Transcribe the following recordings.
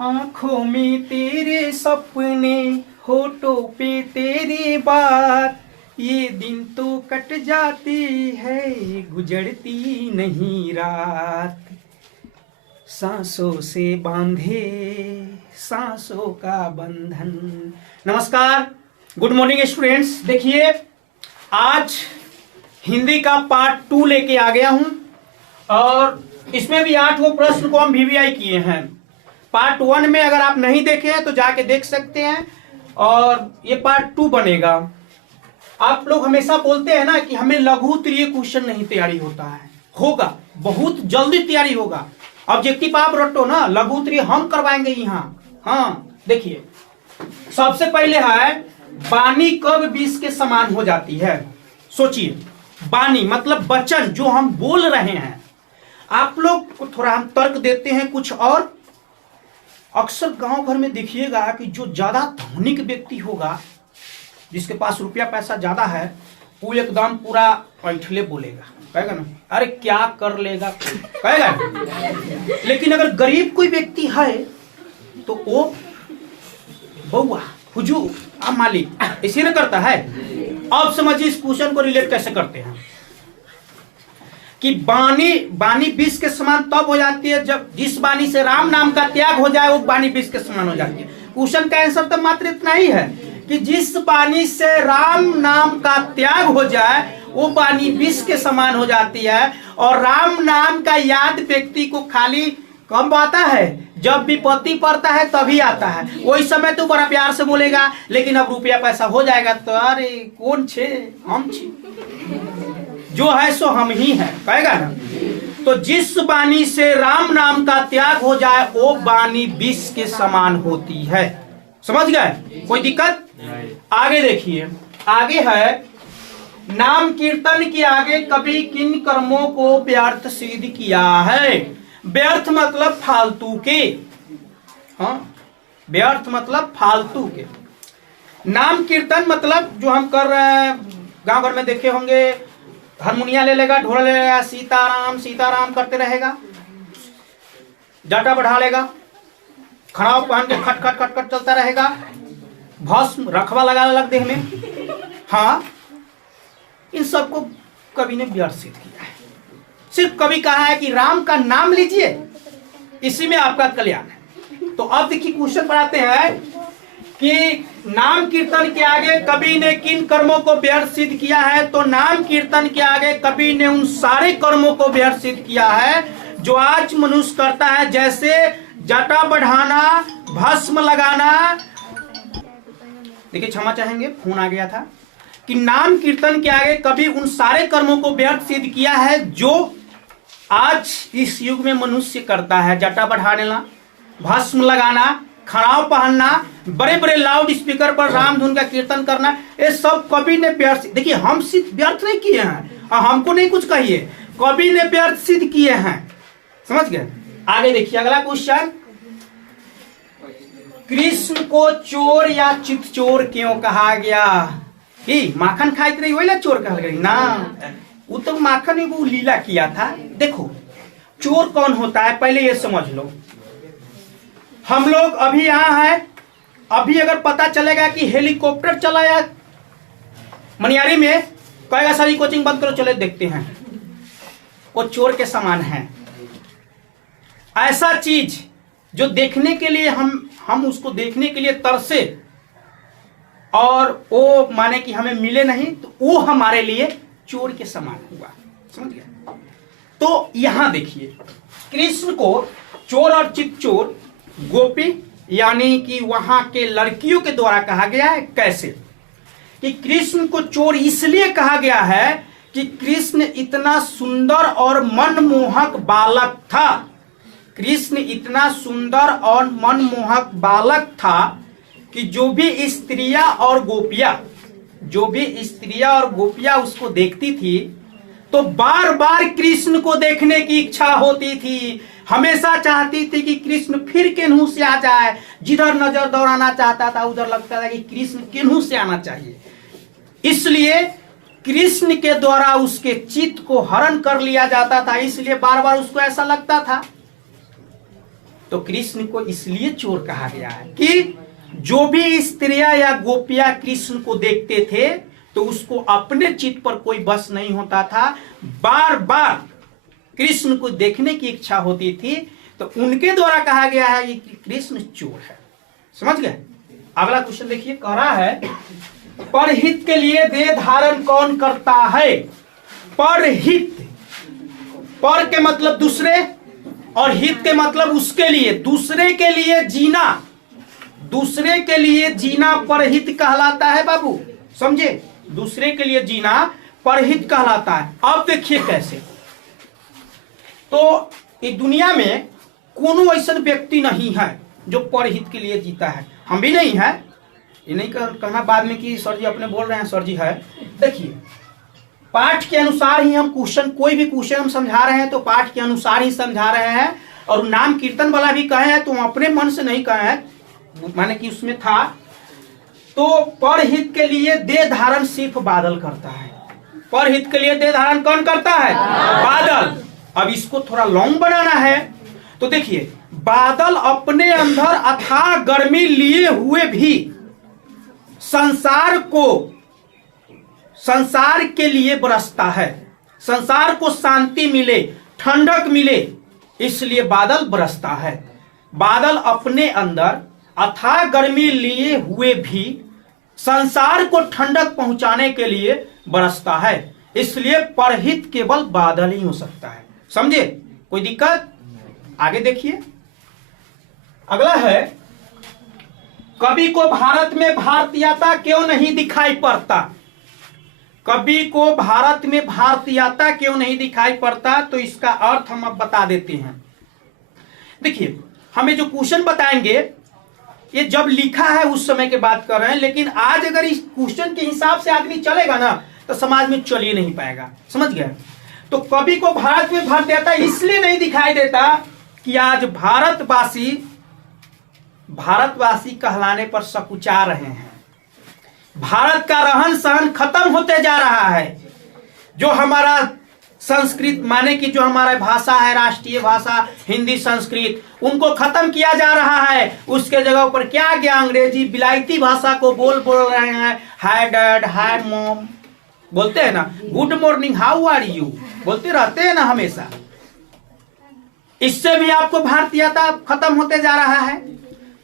आंखों में तेरे सपने, होठों पे तेरी बात, ये दिन तो कट जाती है, गुजरती नहीं रात। सांसों से बांधे सांसों का बंधन। नमस्कार, गुड मॉर्निंग स्टूडेंट्स। देखिए, आज हिंदी का पार्ट 2 लेके आ गया हूं और इसमें भी 8 प्रश्न को हम वीवीआई किए हैं। पार्ट 1 में अगर आप नहीं देखे हैं तो जाके देख सकते हैं और ये पार्ट 2 बनेगा। आप लोग हमेशा बोलते हैं ना कि हमें लघु उत्तरीय क्वेश्चन नहीं तैयारी होता है। होगा, बहुत जल्दी तैयारी होगा। ऑब्जेक्टिव आप रटो ना, लघु उत्तरीय हम करवाएंगे यहाँ। हाँ, देखिए, सबसे पहले है वाणी कब विष के समान हो जाती है। सोचिए, वाणी मतलब वचन जो हम बोल रहे हैं। आप लोग को थोड़ा हम तर्क देते हैं कुछ और। अक्सर गांव घर में देखिएगा कि जो ज्यादा धनिक व्यक्ति होगा, जिसके पास रुपया पैसा ज्यादा है, वो एकदम पूरा ऐठले बोलेगा, कहेगा ना अरे क्या कर लेगा, कहेगा। लेकिन अगर गरीब कोई व्यक्ति है तो वो बउआ हुजूर आप मालिक इसी ने करता है। अब समझिए इस क्वेश्चन को रिलेट कैसे करते हैं कि वाणी विष के समान तब हो जाती है जब जिस वाणी से राम नाम का त्याग हो जाए, वो वाणी विष के समान हो जाती है। क्वेश्चन का आंसर तो मात्र इतना ही है कि जिस वाणी से राम नाम का त्याग हो जाए, वो वाणी विष के समान हो जाती है। और राम नाम का याद व्यक्ति को खाली कब आता है, जब विपत्ति पड़ता है तभी आता है। वही समय तो बड़ा प्यार से बोलेगा, लेकिन अब रुपया पैसा हो जाएगा तो अरे कौन छे, हम छे, जो है सो हम ही हैं, कहेगा ना। तो जिस वाणी से राम नाम का त्याग हो जाए, वो वाणी विष के समान होती है। समझ गए? कोई दिक्कत? आगे देखिए, आगे है नाम कीर्तन के आगे कभी किन कर्मों को व्यर्थ सिद्ध किया है। व्यर्थ मतलब फालतू के। हाँ, व्यर्थ मतलब फालतू के। नाम कीर्तन मतलब जो हम कर रहे हैं, गांव घर में देखे होंगे, हारमोनिया ले लेगा, ढोल ले लेगा, सीताराम सीताराम करते रहेगा, जटा बढ़ा लेगा, खड़ाव पहन के खट खट खट खट चलता रहेगा, भस्म रखवा लगा लग देह में। हाँ, इन सबको कवि ने व्यर्थ सिद्ध किया है। सिर्फ कवि कहा है कि राम का नाम लीजिए, इसी में आपका कल्याण है। तो अब देखिए क्वेश्चन पढ़ाते हैं कि नाम कीर्तन के आगे कवि ने किन कर्मों को व्यर्थ सिद्ध किया है। तो नाम कीर्तन के आगे कवि ने उन सारे कर्मों को व्यर्थ सिद्ध किया है जो आज मनुष्य करता है, जैसे जटा बढ़ाना, भस्म लगाना। देखिए, क्षमा चाहेंगे, फोन आ गया था। कि नाम कीर्तन के आगे कभी उन सारे कर्मों को व्यर्थ सिद्ध किया है जो आज इस युग में मनुष्य करता है। जटा बढ़ाना, भस्म लगाना, खड़ाव पहनना, बड़े बड़े लाउड स्पीकर पर राम धुन का कीर्तन करना, ये सब कवि ने व्यर्थ। देखिए, हम सिद्ध व्यर्थ नहीं किए हैं और हमको नहीं कुछ कहिए, कवि ने व्यर्थ सिद्ध किए हैं। समझ गए? आगे देखिए अगला क्वेश्चन, कृष्ण को चोर या चित चोर क्यों कहा गया। कि माखन खाई रही वही चोर कहा गई ना, वो तो माखन ही वो लीला किया था। देखो, चोर कौन होता है पहले ये समझ लो। हम लोग अभी यहाँ है, अभी अगर पता चलेगा कि हेलीकॉप्टर चला या मनियारी में, कहेगा सारी कोचिंग बंद करो, चले देखते हैं, वो चोर के समान है। ऐसा चीज जो देखने के लिए हम उसको देखने के लिए तरसे और वो माने कि हमें मिले नहीं, तो वो हमारे लिए चोर के समान हुआ। समझ गया? तो यहां देखिए, कृष्ण को चोर और चित चोर गोपी यानी कि वहां के लड़कियों के द्वारा कहा गया है। कैसे? कि कृष्ण को चोर इसलिए कहा गया है कि कृष्ण इतना सुंदर और मनमोहक बालक था। कृष्ण इतना सुंदर और मनमोहक बालक था कि जो भी स्त्रियां और गोपियां उसको देखती थी तो बार बार कृष्ण को देखने की इच्छा होती थी। हमेशा चाहती थी कि कृष्ण फिर किन्हू से आ जाए। जिधर नजर दौड़ाना चाहता था उधर लगता था कि कृष्ण किन्हू से आना चाहिए। इसलिए कृष्ण के द्वारा उसके चित्त को हरण कर लिया जाता था, इसलिए बार बार उसको ऐसा लगता था। तो कृष्ण को इसलिए चोर कहा गया है कि जो भी स्त्रियां या गोपियां कृष्ण को देखते थे तो उसको अपने चित्त पर कोई बस नहीं होता था, बार बार कृष्ण को देखने की इच्छा होती थी, तो उनके द्वारा कहा गया है कि कृष्ण चोर है। समझ गए? अगला क्वेश्चन देखिए, कह रहा है परहित के लिए देह धारण कौन करता है? परहित, पर के मतलब दूसरे और हित के मतलब उसके लिए, दूसरे के लिए जीना, दूसरे के लिए जीना परहित कहलाता है बाबू, समझे? दूसरे के लिए जीना परहित कहलाता है। अब देखिए कैसे, तो इस दुनिया में कोनो ऐसा व्यक्ति नहीं है जो परहित के लिए जीता है, हम भी नहीं है। ये नहीं कहना बाद में कि सर जी अपने बोल रहे हैं, सर जी है। देखिए पाठ के अनुसार ही हम क्वेश्चन, कोई भी क्वेश्चन हम समझा रहे हैं तो पाठ के अनुसार ही समझा रहे हैं। और नाम कीर्तन वाला भी कहे हैं तो हम अपने मन से नहीं कहे हैं, माने कि उसमें था। तो परहित के लिए देह धारण सिर्फ बादल करता है। परहित के लिए देह धारण कौन करता है? बादल। अब इसको थोड़ा लॉन्ग बनाना है तो देखिए, बादल अपने अंदर अथाह गर्मी लिए हुए भी संसार के लिए बरसता है, संसार को शांति मिले, ठंडक मिले, इसलिए बादल बरसता है। बादल अपने अंदर अथाह गर्मी लिए हुए भी संसार को ठंडक पहुंचाने के लिए बरसता है, इसलिए परहित केवल बादल ही हो सकता है। समझे? कोई दिक्कत? आगे देखिए, अगला है कवि को भारत में भारतीयता क्यों नहीं दिखाई पड़ता? कवि को भारत में भारतीयता क्यों नहीं दिखाई पड़ता? तो इसका अर्थ हम अब बता देते हैं। देखिए, हमें जो क्वेश्चन बताएंगे ये जब लिखा है उस समय के बात कर रहे हैं, लेकिन आज अगर इस क्वेश्चन के हिसाब से आदमी चलेगा ना तो समाज में चल ही नहीं पाएगा। समझ गए? तो कवि को भारत में भारतीयता इसलिए नहीं दिखाई देता कि आज भारतवासी कहलाने पर सकुचा रहे हैं। भारत का रहन सहन खत्म होते जा रहा है। जो हमारा संस्कृत माने कि जो हमारा भाषा है, राष्ट्रीय भाषा हिंदी संस्कृत, उनको खत्म किया जा रहा है। उसके जगह पर क्या गया? अंग्रेजी बिलायती भाषा को बोल रहे हैं। हाय डैड, हाय मॉम बोलते हैं ना, good morning, how are you बोलते रहते हैं ना हमेशा। इससे भी आपको भारतीयता खत्म होते जा रहा है।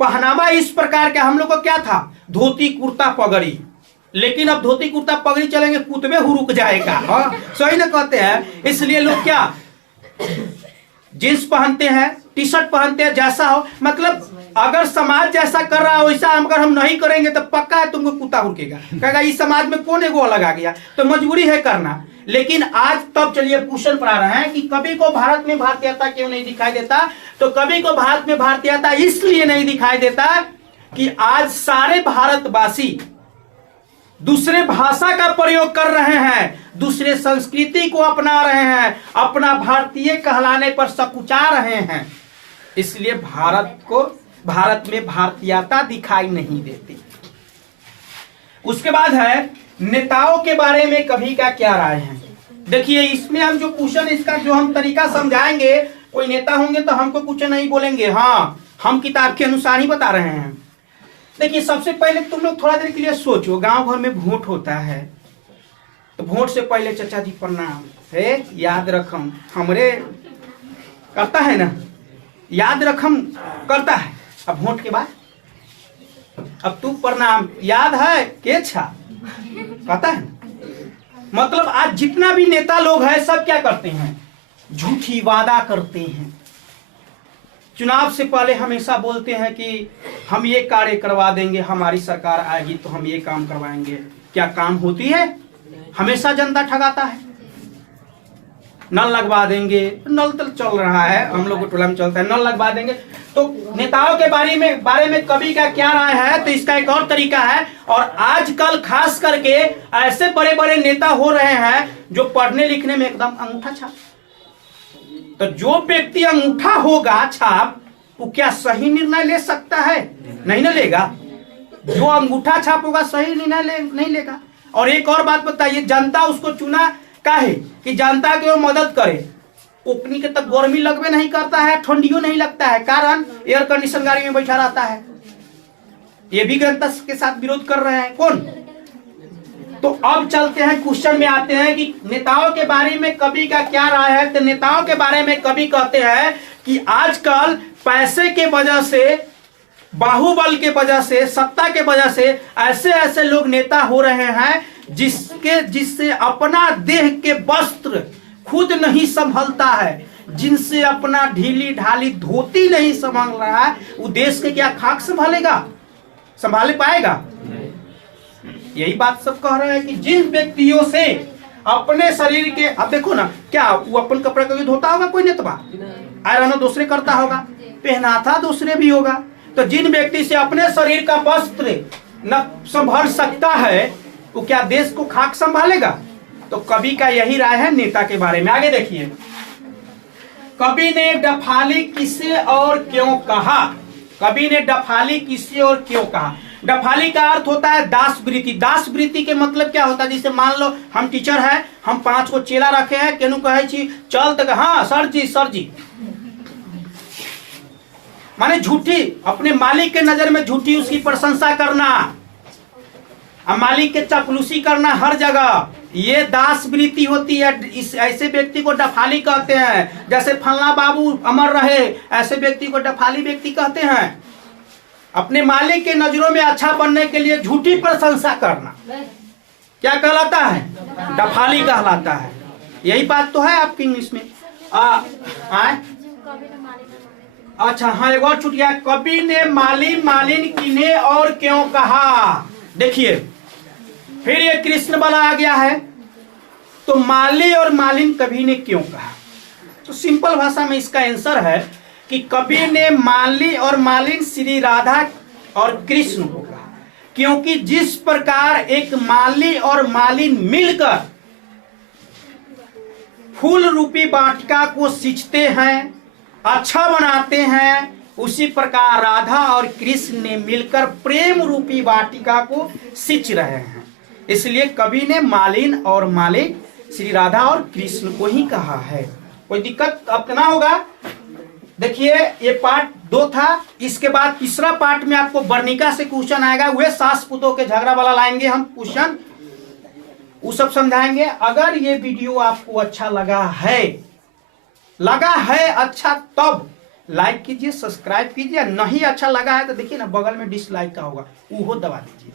पहनावा इस प्रकार का, हम लोग को क्या था? धोती कुर्ता पगड़ी, लेकिन अब धोती कुर्ता पगड़ी चलेंगे कुतबे हुरुक जाएगा। सही ना कहते हैं? इसलिए लोग क्या जींस पहनते हैं, टी शर्ट पहनते हैं, जैसा हो, मतलब अगर समाज जैसा कर रहा है वैसा अगर हम नहीं करेंगे तो पक्का है तुमको कुत्ता हुरकेगा, कहेगा इस समाज में कौन एगो अलग आ गया, तो मजबूरी है करना। लेकिन आज तब चलिए क्वेश्चन पढ़ा रहे हैं कि कवि को भारत में भारतीयता क्यों नहीं दिखाई देता? तो कवि को भारत में भारतीयता इसलिए नहीं दिखाई देता कि आज सारे भारतवासी दूसरे भाषा का प्रयोग कर रहे हैं, दूसरे संस्कृति को अपना रहे हैं, अपना भारतीय कहलाने पर सकुचा रहे हैं, इसलिए भारत में भारतीयता दिखाई नहीं देती। उसके बाद है नेताओं के बारे में कवि का क्या राय है? देखिए, इसमें हम जो क्वेश्चन, इसका जो हम तरीका समझाएंगे, कोई नेता होंगे तो हमको कुछ नहीं बोलेंगे, हाँ हम किताब के अनुसार ही बता रहे हैं। देखिए, सबसे पहले तुम लोग थोड़ा देर के लिए सोचो, गांव भर में वोट होता है तो वोट से पहले चाचा जी प्रणाम है, याद रखम हमरे करता है ना, याद रखम करता है। अब वोट के बाद अब तू प्रणाम याद है के छा कहता है। मतलब आज जितना भी नेता लोग हैं सब क्या करते हैं? झूठी वादा करते हैं। चुनाव से पहले हमेशा बोलते हैं कि हम ये कार्य करवा देंगे, हमारी सरकार आएगी तो हम ये काम करवाएंगे। क्या काम होती है? हमेशा जनता ठगाता है। नल लगवा देंगे, नल तो चल रहा है, हम लोग को टोला में चलता है, नल लगवा देंगे। तो नेताओं के बारे में कवि का क्या राय है? तो इसका एक और तरीका है, और आजकल खास करके ऐसे बड़े बड़े नेता हो रहे हैं जो पढ़ने लिखने में एकदम अंगूठा छाप। तो जो व्यक्ति अंगूठा होगा छाप, वो क्या सही निर्णय ले सकता है? नहीं ना लेगा। जो अंगूठा छाप होगा सही निर्णय नहीं लेगा। और एक और बात बताइए, जनता उसको चुना काहे? कि जनता की वो मदद करे। ओकनी के तक गर्मी लगबे नहीं करता है, ठंडियों नहीं लगता है, कारण एयर कंडीशन गाड़ी में बैठा रहता है। ये भी जनता के साथ विरोध कर रहे हैं कौन। तो अब चलते हैं क्वेश्चन में आते हैं कि नेताओं के बारे में कवि का क्या राय है। तो नेताओं के बारे में कवि कहते हैं कि आजकल पैसे के वजह से, बाहुबल के वजह से, सत्ता के वजह से ऐसे ऐसे लोग नेता हो रहे हैं जिससे अपना देह के वस्त्र खुद नहीं संभलता है, जिनसे अपना ढीली ढाली धोती नहीं संभाल रहा है, वो देश के क्या खाक संभालेगा, संभाले पाएगा। यही बात सब कह रहे हैं कि जिन व्यक्तियों से अपने शरीर के, अब देखो ना, क्या वो अपन कपड़ा कभी धोता होगा कोई नेता? आयरन दूसरे करता होगा, पहनाता दूसरे भी होगा। तो जिन व्यक्ति से अपने शरीर का वस्त्र न संभाल सकता है, वो क्या देश को खाक संभालेगा? तो कवि का यही राय है नेता के बारे में। आगे देखिए, कवि ने डफाली किसे और क्यों कहा। कवि ने डफाली किसे और क्यों कहा। डफाली का अर्थ होता है दासवृत्ति। दासवृत्ति के मतलब क्या होता है? जैसे मान लो हम टीचर है, हम 5 को चेला रखे हैं, केनू कहे छी चल तक, हाँ सर जी, माने झूठी, अपने मालिक के नजर में झूठी उसकी प्रशंसा करना, अब मालिक के चापलूसी करना हर जगह, ये दासवृत्ति होती है। इस ऐसे व्यक्ति को डफाली कहते हैं। जैसे फलना बाबू अमर रहे, ऐसे व्यक्ति को डफाली व्यक्ति कहते हैं। अपने मालिक के नजरों में अच्छा बनने के लिए झूठी प्रशंसा करना क्या कहलाता है? डफाली कहलाता है। यही बात तो है आपकी इंग्लिश में। अच्छा हाँ, एक और छूट गया। कवि ने माली मालिन किन्हे और क्यों कहा। देखिए फिर ये कृष्ण वाला आ गया है। तो माली और मालिन कवि ने क्यों कहा? तो सिंपल भाषा में इसका आंसर है कि कवि ने माली और मालिन श्री राधा और कृष्ण को कहा, क्योंकि जिस प्रकार एक माली और मालिन मिलकर फूल रूपी वाटिका को सींचते हैं, अच्छा बनाते हैं, उसी प्रकार राधा और कृष्ण ने मिलकर प्रेम रूपी वाटिका को सींच रहे हैं। इसलिए कवि ने मालिन और मालिक श्री राधा और कृष्ण को ही कहा है। कोई दिक्कत अब ना होगा। देखिए ये पार्ट 2 था। इसके बाद तीसरा पार्ट में आपको वर्णिका से क्वेश्चन आएगा। वे सास पुतों के झगड़ा वाला लाएंगे हम क्वेश्चन, वो सब समझाएंगे। अगर ये वीडियो आपको अच्छा लगा है अच्छा, तब लाइक कीजिए, सब्सक्राइब कीजिए। नहीं अच्छा लगा है तो देखिए ना बगल में डिसलाइक का होगा, वो दबा दीजिए।